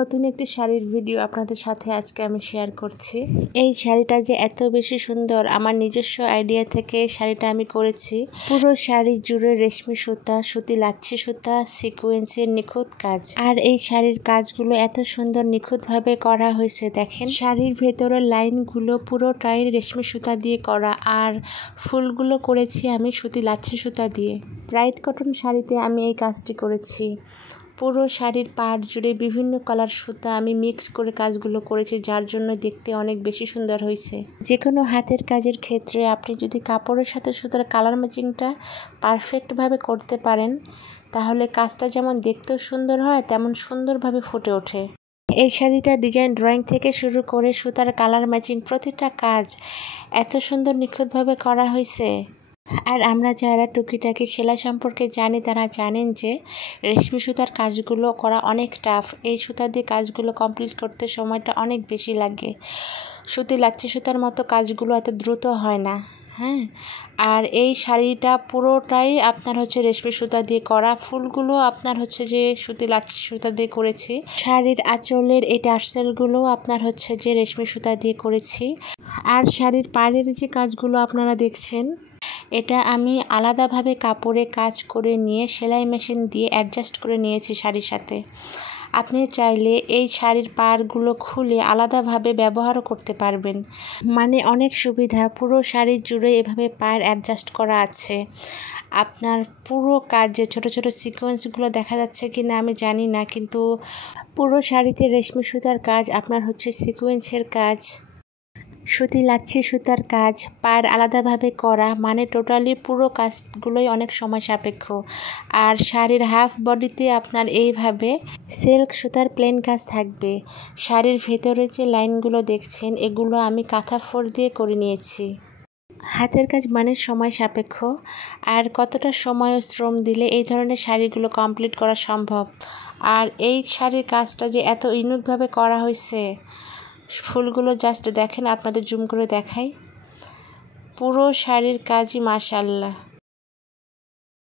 নতুন একটি শাড়ির ভিডিও আপনাদের সাথে আজকে আমি শেয়ার করছি। এই শাড়িটা যে এত বেশি সুন্দর, আমার নিজস্ব আইডিয়া থেকে শাড়িটা আমি করেছি। পুরো শাড়ি জুড়ে রেশমি সুতা, সুতি লাচ্ছি সুতা, সিকোয়েন্সের নিখুঁত কাজ। আর এই শাড়ির কাজগুলো এত সুন্দর নিখুঁতভাবে করা হয়েছে। দেখেন শাড়ির ভেতরের লাইনগুলো পুরোটাই রেশমি সুতা দিয়ে করা, আর ফুলগুলো করেছি আমি সুতি লাচ্ছি সুতা দিয়ে। ব্রাইট কটন শাড়িতে আমি এই কাজটি করেছি। পুরো শাড়ির পাড় জুড়ে বিভিন্ন কালার সুতা আমি মিক্স করে কাজগুলো করেছি, যার জন্য দেখতে অনেক বেশি সুন্দর হয়েছে। যে কোনো হাতের কাজের ক্ষেত্রে আপনি যদি কাপড়ের সাথে সুতার কালার ম্যাচিংটা পারফেক্টভাবে করতে পারেন, তাহলে কাজটা যেমন দেখতেও সুন্দর হয়, তেমন সুন্দরভাবে ফুটে ওঠে। এই শাড়িটার ডিজাইন ড্রয়িং থেকে শুরু করে সুতার কালার ম্যাচিং প্রতিটা কাজ এত সুন্দর নিখুঁতভাবে করা হয়েছে। আর আমরা যারা টুকিটাকি সেলাই সম্পর্কে জানি, তারা জানেন যে রেশমি সুতার কাজগুলো করা অনেক টাফ। এই সুতা দিয়ে কাজগুলো কমপ্লিট করতে সময়টা অনেক বেশি লাগে। সুতি লাচ্ছি সুতার মতো কাজগুলো এত দ্রুত হয় না। হ্যাঁ, আর এই শাড়িটা পুরোটাই আপনার হচ্ছে রেশমি সুতা দিয়ে করা। ফুলগুলো আপনার হচ্ছে যে সুতি লাচ্ছি সুতা দিয়ে করেছি। শাড়ির আঁচলের এই টার্সেলগুলো আপনার হচ্ছে যে রেশমি সুতা দিয়ে করেছি। আর শাড়ির পাড়ের যে কাজগুলো আপনারা দেখছেন, এটা আমি আলাদাভাবে কাপড়ে কাজ করে নিয়ে সেলাই মেশিন দিয়ে অ্যাডজাস্ট করে নিয়েছি শাড়ির সাথে। আপনি চাইলে এই শাড়ির পাড়গুলো খুলে আলাদাভাবে ব্যবহারও করতে পারবেন। মানে অনেক সুবিধা। পুরো শাড়ি জুড়ে এভাবে পাড় অ্যাডজাস্ট করা আছে। আপনার পুরো কাজে ছোট ছোট সিকোয়েন্সগুলো দেখা যাচ্ছে কি না আমি জানি না, কিন্তু পুরো শাড়িতে রেশমি সুতার কাজ, আপনার হচ্ছে সিকোয়েন্সের কাজ, সুতি লাচ্ছি সুতার কাজ, পাড় আলাদাভাবে করা, মানে টোটালি পুরো কাজগুলোই অনেক সময় সাপেক্ষ। আর শাড়ির হাফ বডিতে আপনার এইভাবে সিল্ক সুতার প্লেন কাজ থাকবে। শাড়ির ভেতরে যে লাইনগুলো দেখছেন, এগুলো আমি কাঁথা ফোর দিয়ে করে নিয়েছি। হাতের কাজ মানে সময় সাপেক্ষ, আর কতটা সময় ও শ্রম দিলে এই ধরনের শাড়িগুলো কমপ্লিট করা সম্ভব। আর এই শাড়ির কাজটা যে এত ইউনিকভাবে করা হয়েছে, ফুলগুলো জাস্ট দেখেন, আপনাদের জুম করে দেখাই। পুরো শাড়ির কাজই মাশাআল্লাহ।